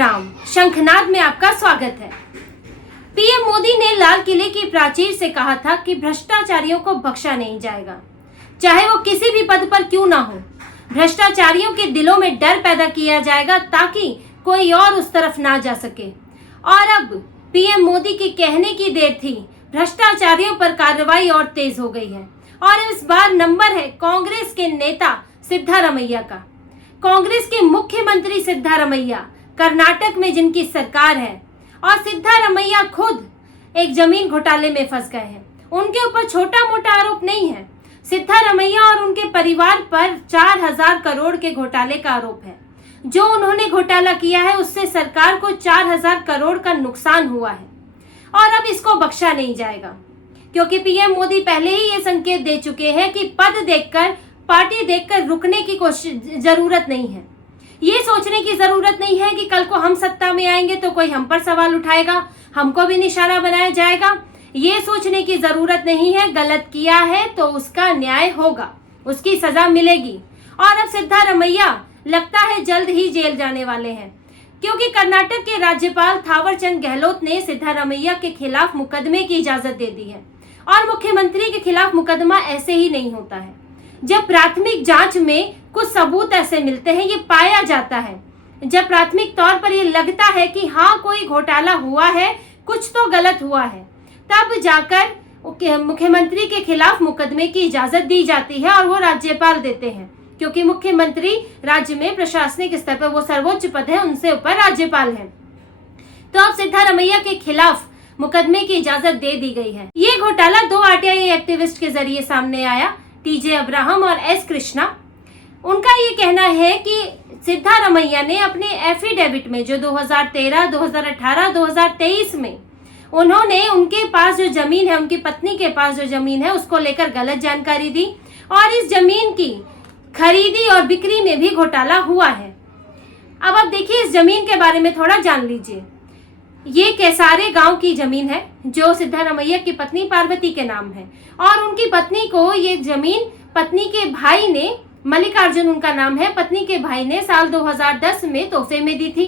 राम, शंखनाद में आपका स्वागत है। पीएम मोदी ने लाल किले की प्राचीर से कहा था कि भ्रष्टाचारियों को बख्शा नहीं जाएगा, चाहे वो किसी भी पद पर क्यों ना हो। भ्रष्टाचारियों के दिलों में डर पैदा किया जाएगा ताकि कोई और उस तरफ ना जा सके। और अब पीएम मोदी के कहने की देर थी, भ्रष्टाचारियों पर कार्रवाई और तेज हो गई है। और इस बार नंबर है कांग्रेस के नेता सिद्धारमैया का। कांग्रेस के मुख्यमंत्री सिद्धारमैया, कर्नाटक में जिनकी सरकार है, और सिद्धारमैया खुद एक जमीन घोटाले में फंस गए हैं। उनके ऊपर छोटा मोटा आरोप नहीं है। सिद्धारमैया और उनके परिवार पर 4000 करोड़ के घोटाले का आरोप है। जो उन्होंने घोटाला किया है उससे सरकार को 4000 करोड़ का नुकसान हुआ है और अब इसको बख्शा नहीं जाएगा, क्योंकि पीएम मोदी पहले ही ये संकेत दे चुके हैं कि पद देखकर, पार्टी देखकर रुकने की कोशिश जरूरत नहीं है। ये सोचने की जरूरत नहीं है कि कल को हम सत्ता में आएंगे तो कोई हम पर सवाल उठाएगा, हमको भी निशाना बनाया जाएगा। ये सोचने की जरूरत नहीं है। गलत किया है तो उसका न्याय होगा, उसकी सजा मिलेगी। और अब सिद्धारमैया लगता है जल्द ही जेल जाने वाले हैं, क्योंकि कर्नाटक के राज्यपाल थावरचंद गहलोत ने सिद्धारमैया के खिलाफ मुकदमे की इजाजत दे दी है। और मुख्यमंत्री के खिलाफ मुकदमा ऐसे ही नहीं होता है। जब प्राथमिक जांच में कुछ सबूत ऐसे मिलते हैं, ये पाया जाता है, जब प्राथमिक तौर पर ये लगता है कि हाँ कोई घोटाला हुआ है, कुछ तो गलत हुआ है, तब जाकर मुख्यमंत्री के खिलाफ मुकदमे की इजाजत दी जाती है और वो राज्यपाल देते हैं, क्योंकि मुख्यमंत्री राज्य में प्रशासनिक स्तर पर वो सर्वोच्च पद है, उनसे ऊपर राज्यपाल है। तो अब सिद्धारमैया के खिलाफ मुकदमे की इजाजत दे दी गई है। ये घोटाला 2 आरटीआई एक्टिविस्ट के जरिए सामने आया, टीजे अब्राहम और एस कृष्णा। उनका ये कहना है कि सिद्धारमैया ने अपने एफिडेविट में, जो 2013, 2018, 2023 में उन्होंने उनके पास जो जमीन है, उनकी पत्नी के पास जो जमीन है, उसको लेकर गलत जानकारी दी और इस जमीन की खरीदी और बिक्री में भी घोटाला हुआ है। अब आप देखिए, इस जमीन के बारे में थोड़ा जान लीजिए। ये केसारे गांव की जमीन है जो सिद्धारमैया की पत्नी पार्वती के नाम है, और उनकी पत्नी को ये जमीन पत्नी के भाई ने, मल्लिकार्जुन उनका नाम है, पत्नी के भाई ने साल 2010 में तोहफे में दी थी।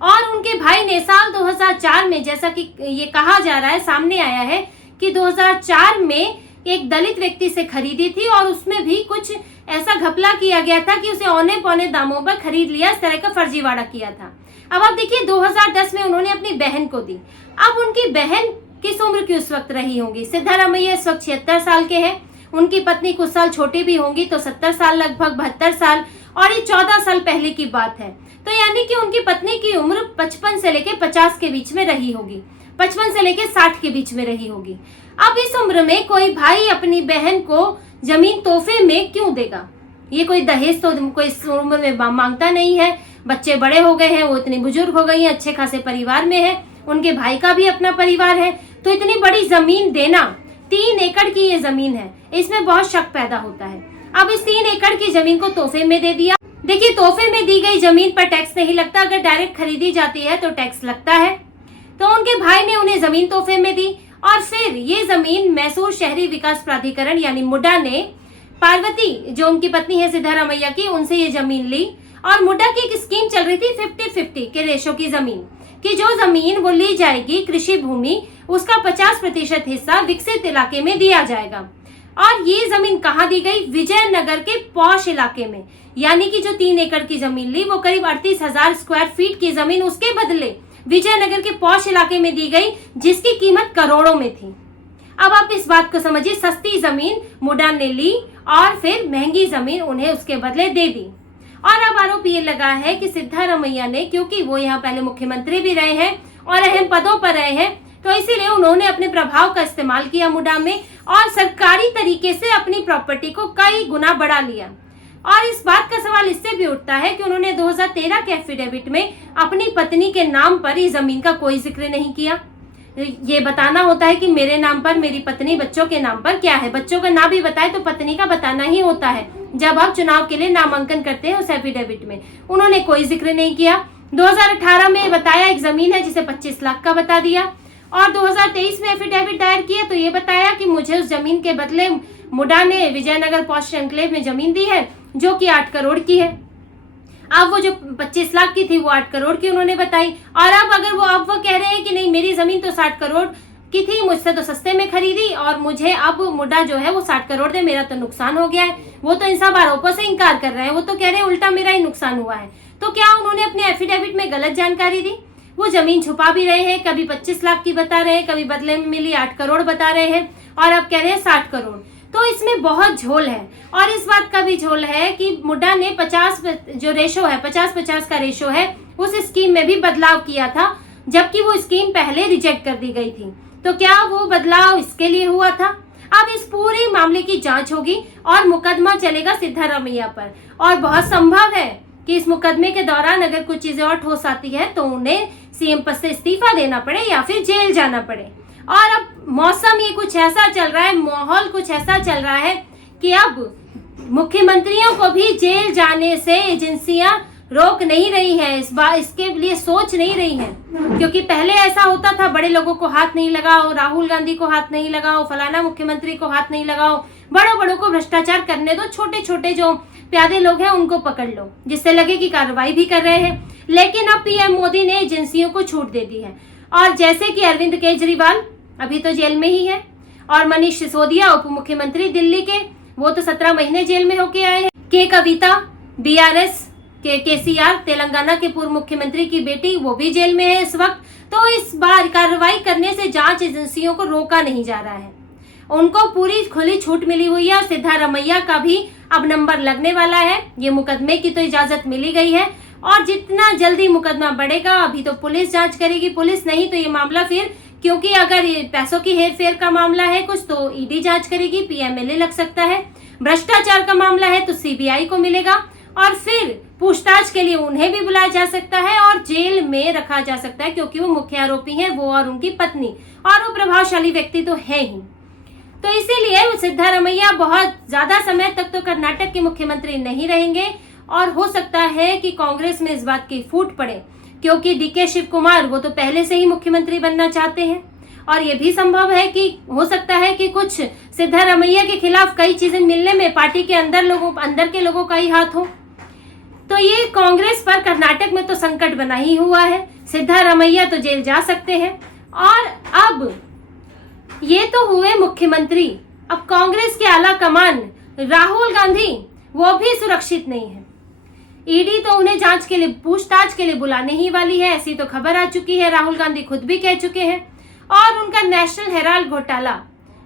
और उनके भाई ने साल 2004 में, जैसा कि ये कहा जा रहा है, सामने आया है कि 2004 में एक दलित व्यक्ति से खरीदी थी और उसमें भी कुछ ऐसा घपला किया गया था कि उसे औने पौने दामों पर खरीद लिया, इस तरह का फर्जीवाड़ा किया था। अब आप देखिए, 2010 में उन्होंने अपनी बहन को दी। अब उनकी बहन किस उम्र की उस वक्त रही होंगी? सिद्धारमैया इस वक्त 76 साल के हैं, उनकी पत्नी कुछ साल छोटी भी होंगी, तो 70 साल, लगभग 72 साल, और ये 14 साल पहले की बात है। तो यानी कि उनकी पत्नी की उम्र 55 से लेके 50 के बीच में रही होगी, 55 से लेके 60 के बीच में रही होगी। अब इस उम्र में कोई भाई अपनी बहन को जमीन तोहफे में क्यों देगा? ये कोई दहेज तो कोई इस उम्र में मांगता नहीं है। बच्चे बड़े हो गए हैं, वो इतनी बुजुर्ग हो गई हैं, अच्छे खासे परिवार में है, उनके भाई का भी अपना परिवार है, तो इतनी बड़ी जमीन देना, 3 एकड़ की ये जमीन है, इसमें बहुत शक पैदा होता है। अब इस 3 एकड़ की जमीन को तोहफे में दे दिया। देखिए, तोहफे में दी गई जमीन पर टैक्स नहीं लगता, अगर डायरेक्ट खरीदी जाती है तो टैक्स लगता है। तो उनके भाई ने उन्हें जमीन तोहफे में दी और फिर ये जमीन मैसूर शहरी विकास प्राधिकरण यानी मुडा ने पार्वती, जो उनकी पत्नी है सिद्धारमैया की, उनसे ये जमीन ली। और मुडा की एक स्कीम चल रही थी 50-50 के रेशो की जमीन, कि जो जमीन वो ली जाएगी कृषि भूमि, उसका 50% हिस्सा विकसित इलाके में दिया जाएगा। और ये जमीन कहाँ दी गई? विजयनगर के पॉश इलाके में, यानी कि जो 3 एकड़ की जमीन ली वो करीब 38,000 स्क्वायर फीट की जमीन उसके बदले विजयनगर के पॉश इलाके में दी गई, जिसकी कीमत करोड़ों में थी। अब आप इस बात को समझिए, सस्ती जमीन मुडा ने ली और फिर महंगी जमीन उन्हें उसके बदले दे दी। और अब आरोप ये लगा है कि सिद्धारमैया ने, क्योंकि वो यहाँ पहले मुख्यमंत्री भी रहे हैं और अहम पदों पर रहे हैं, तो इसीलिए उन्होंने अपने प्रभाव का इस्तेमाल किया मुडा में और सरकारी तरीके से अपनी प्रॉपर्टी को कई गुना बढ़ा लिया। और इस बात का सवाल इससे भी उठता है कि उन्होंने 2013 के एफिडेविट में अपनी पत्नी के नाम पर इस जमीन का कोई जिक्र नहीं किया। ये बताना होता है कि मेरे नाम पर, मेरी पत्नी, बच्चों के नाम पर क्या है। बच्चों का ना भी बताए तो पत्नी का बताना ही होता है जब आप चुनाव के लिए नामांकन करते हैं उस एफिडेविट में। उन्होंने कोई जिक्र नहीं किया। 2018 में बताया एक जमीन है जिसे 25 लाख का बता दिया, और 2023 में एफिडेविट दायर किया तो ये बताया कि मुझे उस जमीन के बदले मुडा ने विजयनगर पॉश एन्क्लेव में जमीन दी है जो कि 8 करोड़ की है। अब वो जो 25 लाख की थी वो 8 करोड़ की उन्होंने बताई। और अब वो कह रहे हैं कि नहीं, मेरी जमीन तो 60 करोड़ की थी, मुझसे तो सस्ते में खरीदी और मुझे अब मुड्डा जो है वो 60 करोड़ दे, मेरा तो नुकसान हो गया है। वो तो इन सब आरोपों से इनकार कर रहे हैं, वो तो कह रहे हैं उल्टा मेरा ही नुकसान हुआ है। तो क्या उन्होंने अपने एफिडेविट में गलत जानकारी दी? वो जमीन छुपा भी रहे हैं, कभी 25 लाख की बता रहे हैं, कभी बदले में मिली 8 करोड़ बता रहे हैं और अब कह रहे हैं 60 करोड़। तो इसमें बहुत झोल है। और इस बात का भी झोल है कि मुड्डा ने 50 जो रेशो है, 50-50 का रेशो है, उस स्कीम में भी बदलाव किया था, जबकि वो स्कीम पहले रिजेक्ट कर दी गई थी। तो क्या वो बदलाव इसके लिए हुआ था? अब इस पूरे मामले की जांच होगी और मुकदमा चलेगा सिद्धारमैया पर। और बहुत संभव है कि इस मुकदमे के दौरान अगर कुछ चीजें और ठोस आती है तो उन्हें सीएम पद से इस्तीफा देना पड़े या फिर जेल जाना पड़े। और अब मौसम ये कुछ ऐसा चल रहा है, माहौल कुछ ऐसा चल रहा है कि अब मुख्यमंत्रियों को भी जेल जाने से एजेंसियां रोक नहीं रही हैं, इस बार इसके लिए सोच नहीं रही हैं। क्योंकि पहले ऐसा होता था, बड़े लोगों को हाथ नहीं लगाओ, राहुल गांधी को हाथ नहीं लगाओ, फलाना मुख्यमंत्री को हाथ नहीं लगाओ, बड़ों को भ्रष्टाचार करने दो, छोटे छोटे जो प्यादे लोग हैं उनको पकड़ लो, जिससे लगे कि कार्रवाई भी कर रहे हैं। लेकिन अब पीएम मोदी ने एजेंसियों को छूट दे दी है। और जैसे कि अरविंद केजरीवाल अभी तो जेल में ही है, और मनीष सिसोदिया उप मुख्यमंत्री दिल्ली के, वो तो 17 महीने जेल में होके आए हैं। के कविता बीआरएस के केसीआर तेलंगाना के पूर्व मुख्यमंत्री की बेटी, वो भी जेल में है इस वक्त। तो इस बार कार्रवाई करने से जांच एजेंसियों को रोका नहीं जा रहा है, उनको पूरी खुली छूट मिली हुई है। और सिद्धारमैया का भी अब नंबर लगने वाला है। ये मुकदमे की तो इजाजत मिली गई है और जितना जल्दी मुकदमा बढ़ेगा, अभी तो पुलिस जांच करेगी, पुलिस नहीं तो ये मामला फिर, क्योंकि अगर ये पैसों की हेरफेर का मामला है कुछ तो ईडी जांच करेगी, पीएमएलए लग सकता है। भ्रष्टाचार का मामला है तो सीबीआई को मिलेगा और फिर पूछताछ के लिए उन्हें भी बुलाया जा सकता है और जेल में रखा जा सकता है, क्योंकि वो मुख्य आरोपी हैं, वो और उनकी पत्नी, और वो प्रभावशाली व्यक्ति तो है ही। तो इसीलिए सिद्धारमैया बहुत ज्यादा समय तक तो कर्नाटक के मुख्यमंत्री नहीं रहेंगे और हो सकता है कि कांग्रेस में इस बात की फूट पड़े, क्योंकि डीके शिव कुमार वो तो पहले से ही मुख्यमंत्री बनना चाहते हैं। और ये भी संभव है कि हो सकता है कि कुछ सिद्धारमैया के खिलाफ कई चीजें मिलने में पार्टी के अंदर के लोगों का ही हाथ हो। तो ये कांग्रेस पर कर्नाटक में तो संकट बना ही हुआ है। सिद्धारमैया तो जेल जा सकते हैं। और अब ये तो हुए मुख्यमंत्री, अब कांग्रेस के आला कमान राहुल गांधी वो भी सुरक्षित नहीं है। ईडी तो उन्हें जांच के लिए, पूछताछ के लिए बुलाने ही वाली है, ऐसी तो खबर आ चुकी है, राहुल गांधी खुद भी कह चुके हैं। और उनका नेशनल हेराल्ड घोटाला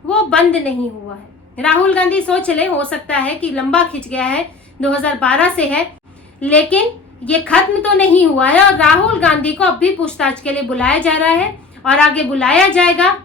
वो बंद नहीं हुआ है। राहुल गांधी सोच ले, हो सकता है कि लंबा खिंच गया है, 2012 से है, लेकिन ये खत्म तो नहीं हुआ है। और राहुल गांधी को अब भी पूछताछ के लिए बुलाया जा रहा है और आगे बुलाया जाएगा।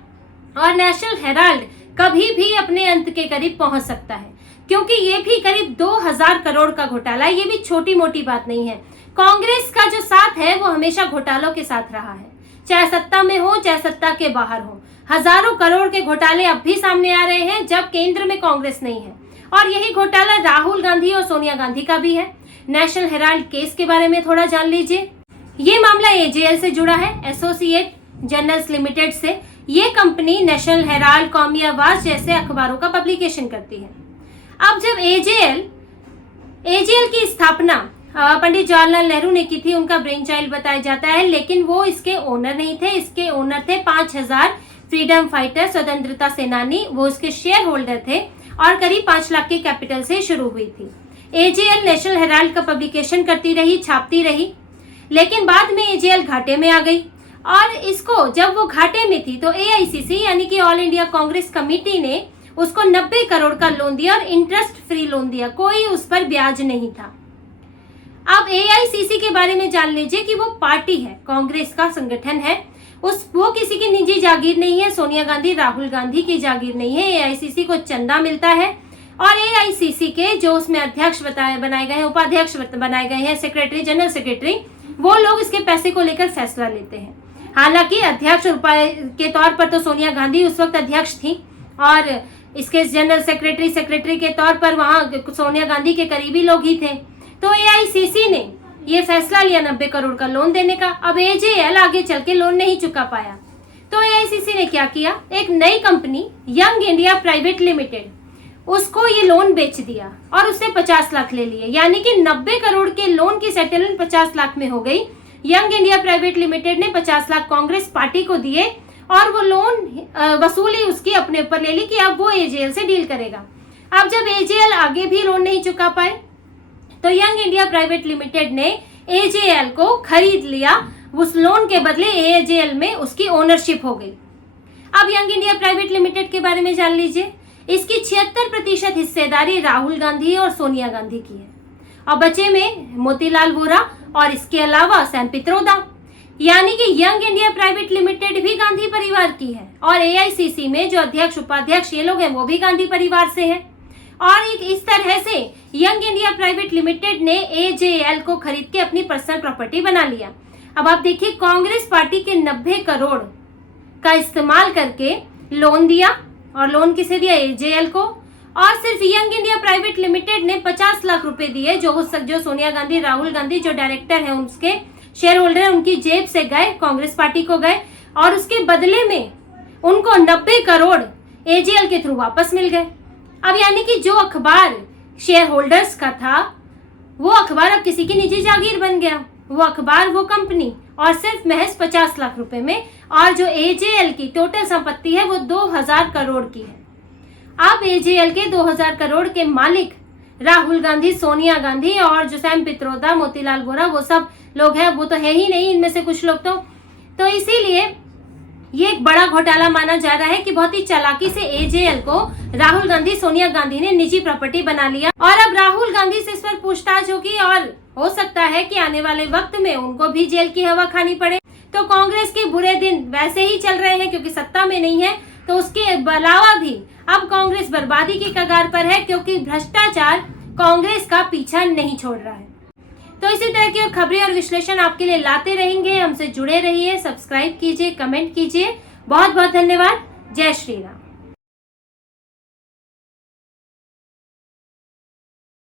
और नेशनल हेराल्ड कभी भी अपने अंत के करीब पहुंच सकता है, क्योंकि ये भी करीब 2000 करोड़ का घोटाला है। ये भी छोटी मोटी बात नहीं है। कांग्रेस का जो साथ है वो हमेशा घोटालों के साथ रहा है, चाहे सत्ता में हो चाहे सत्ता के बाहर हो। हजारों करोड़ के घोटाले अब भी सामने आ रहे हैं जब केंद्र में कांग्रेस नहीं है। और यही घोटाला राहुल गांधी और सोनिया गांधी का भी है। नेशनल हेराल्ड केस के बारे में थोड़ा जान लीजिए। ये मामला एजेएल से जुड़ा है, एसोसिएट जर्नल्स लिमिटेड से। ये कंपनी नेशनल हेराल्ड, कौमी आवाज जैसे अखबारों का पब्लिकेशन करती है। अब जब एजेएल की स्थापना पंडित जवाहरलाल नेहरू ने की थी, उनका ब्रेन चाइल्ड बताया जाता है, लेकिन वो इसके ओनर नहीं थे। इसके ओनर थे 5000 फ्रीडम फाइटर, स्वतंत्रता सेनानी, वो इसके शेयर होल्डर थे और करीब 5 लाख के कैपिटल से शुरू हुई थी। एजेएल नेशनल हेराल्ड का पब्लिकेशन करती रही, छापती रही, लेकिन बाद में एजेएल घाटे में आ गई। और इसको जब वो घाटे में थी तो एआईसीसी यानी कि ऑल इंडिया कांग्रेस कमेटी ने उसको 90 करोड़ का लोन दिया और इंटरेस्ट फ्री लोन दिया, कोई उस पर ब्याज नहीं था। अब एआईसीसी के बारे में जान लीजिए कि वो पार्टी है, कांग्रेस का संगठन है, वो किसी की निजी जागीर नहीं है, सोनिया गांधी राहुल गांधी की जागीर नहीं है। एआईसीसी को चंदा मिलता है और एआईसीसी के जो उसमें अध्यक्ष बनाए गए हैं, उपाध्यक्ष बनाए गए हैं, सेक्रेटरी, जनरल सेक्रेटरी, वो लोग इसके पैसे को लेकर फैसला लेते हैं। हालांकि अध्यक्ष के तौर पर तो सोनिया गांधी उस वक्त अध्यक्ष थी और इसके जनरल सेक्रेटरी के तौर पर वहां सोनिया गांधी के करीबी लोग ही थे। तो एआईसीसी ने ये फैसला लिया 90 करोड़ का लोन देने का। अब एजेएल आगे चल के लोन नहीं चुका पाया तो एआईसीसी ने क्या किया, एक नई company young India private limited, उसको ये लोन बेच दिया और उससे 50 लाख ले लिए, यानी कि 90 करोड़ के लोन की सेटलमेंट 50 लाख में हो गई। यंग इंडिया प्राइवेट लिमिटेड ने 50 लाख कांग्रेस पार्टी को दिए और वो लोन वसूली उसकी अपने ऊपर ले ली कि अब वो एजेएल से डील करेगा। अब जब एजेएल आगे भी लोन नहीं चुका पाए तो यंग इंडिया प्राइवेट लिमिटेड ने एजेएल को खरीद लिया, उस लोन के बदले एजेएल में उसकी ओनरशिप हो गई। अब यंग इंडिया प्राइवेट लिमिटेड के बारे में जान लीजिए। इसकी 76% हिस्सेदारी राहुल गांधी और सोनिया गांधी की है और बचे में मोतीलाल वोरा और इसके अलावा सैम पित्रोदा, यानी कि यंग इंडिया प्राइवेट लिमिटेड भी गांधी परिवार की है और एआईसीसी में जो अध्यक्ष उपाध्यक्ष ये लोग हैं वो भी गांधी परिवार से हैं। और एक इस तरह से यंग इंडिया प्राइवेट लिमिटेड ने एजेएल को खरीद के अपनी पर्सनल प्रॉपर्टी बना लिया। अब आप देखिए, कांग्रेस पार्टी के 90 करोड़ का इस्तेमाल करके लोन दिया और लोन किसे दिया? एजेएल को। और सिर्फ यंग इंडिया प्राइवेट लिमिटेड ने 50 लाख रुपए दिए जो सोनिया गांधी, राहुल गांधी जो डायरेक्टर हैं उनके शेयर होल्डर है उनकी जेब से गए, कांग्रेस पार्टी को गए और उसके बदले में उनको 90 करोड़ एजेएल के थ्रू वापस मिल गए। अब यानी कि जो अखबार शेयर होल्डर्स का था वो अखबार अब किसी की निजी जागीर बन गया, वो अखबार वो कंपनी, और सिर्फ महज 50 लाख रुपए में। और जो एजेएल की टोटल संपत्ति है वो 2000 करोड़ की है। अब एजेएल के 2000 करोड़ के मालिक राहुल गांधी, सोनिया गांधी और जो सैम पित्रोदा, मोतीलाल वोरा वो सब लोग हैं, वो तो है ही नहीं इनमें से कुछ लोग तो इसीलिए ये एक बड़ा घोटाला माना जा रहा है कि बहुत ही चालाकी से एजेएल को राहुल गांधी, सोनिया गांधी ने निजी प्रॉपर्टी बना लिया और अब राहुल गांधी से इस पर पूछताछ होगी और हो सकता है कि आने वाले वक्त में उनको भी जेल की हवा खानी पड़े। तो कांग्रेस के बुरे दिन वैसे ही चल रहे हैं क्योंकि सत्ता में नहीं है, तो उसके अलावा भी अब कांग्रेस बर्बादी की कगार पर है क्योंकि भ्रष्टाचार कांग्रेस का पीछा नहीं छोड़ रहा है। तो इसी तरह की और खबरें और विश्लेषण आपके लिए लाते रहेंगे। हमसे जुड़े रहिए, सब्सक्राइब कीजिए, कमेंट कीजिए। बहुत बहुत धन्यवाद। जय श्री राम।